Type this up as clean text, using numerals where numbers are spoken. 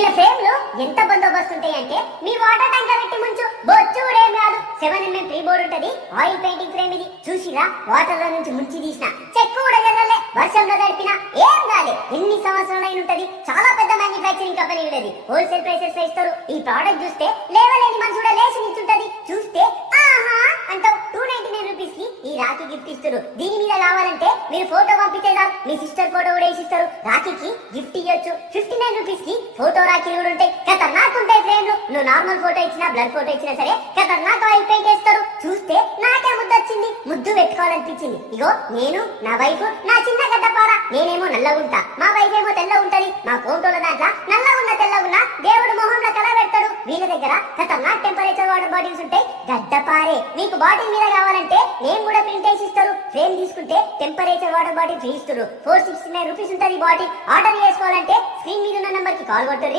వీళ్ళ ఫ్రేమ్ లో ఎంత బందోబస్తు ఉంటాయి అంటే మీ వాటర్ ట్యాంక్ లో పెట్టి ముంచు బొచ్చు కూడా ఏం కాదు. 7mm ప్రీ బోర్డ్ ఉంటది. ఆయిల్ పెయింటింగ్ ఫ్రేమ్ ఇది. చూసిరా వాటర్ లో నుంచి ముంచి తీసిన చెక్కు కూడా జరగలే, వర్షంలో తడిపినా ఏం కాలే. ఎన్ని సంవత్సరాలైన ఉంటది. చాలా పెద్ద మ్యానుఫ్యాక్చరింగ్ కంపెనీ వీళ్ళది. హోల్సేల్ ప్రైసెస్ లో ఇస్తారు. ఈ ప్రోడక్ట్ చూస్తే లేవలేని మనసు కూడా లేచి నిల్చుంటది. చూస్తే ఆహా అంటావు. 299 రూపీస్ కి ఈ రాఖీ గిఫ్ట్ ఇస్తారు. దీని మీద కావాలంటే మీరు ఫోటో పంపితే చాలు, మీ సిస్టర్ ఫోటో కూడా వేసిస్తారు. రాఖీకి గిఫ్ట్ ఇవ్వచ్చు. 59 రూపీస్ కి ఫోటో రాఖీలు కూడా ఉంటాయి. ఖతర్నాక్ ఉంటాయి ఫ్రేమ్లు. నువ్వు నార్మల్ ఫోటో ఇచ్చినా బ్లర్ ఫోటో ఇచ్చినా సరే ఖతర్నాక్ ఆయిల్ పెయింట్ వేస్తారు. చూస్తే నాకే ముద్దు వచ్చింది, ముద్దు పెట్టుకోవాలనిపించింది. ఇగో నేను, నా వైఫ్, నా చిన్న గడ్డపార. నేనేమో నల్లగుంటా, మా వైఫ్ ఏమో తెల్ల ఉంటది. మా ఫోటోల దాంట్లో నల్లగున్న తెల్లగున్న దేవుడు మొహంలో కళ పెడతాడు. వీళ్ళ దగ్గర ఖతర్నాక్ టెంపరేచర్ వాటర్ బాటిల్స్ ఉంటాయి. గడ్డపారే. మీకు బాటిల్ మీద కావాలంటే నేను కూడా ప్రింట్ వేసి ఇస్తారు. ఫ్రేమ్ తీసుకుంటే టెంపరేచర్ వాటర్ బాటిల్ ఫ్రీ ఇస్తారు. 469 రూపీస్ ఉంటుంది బాటిల్. ఆర్డర్ చేసుకోవాలంటే స్క్రీన్ మీద ఉన్న నంబర్ కి కాల్ కొట్టండి.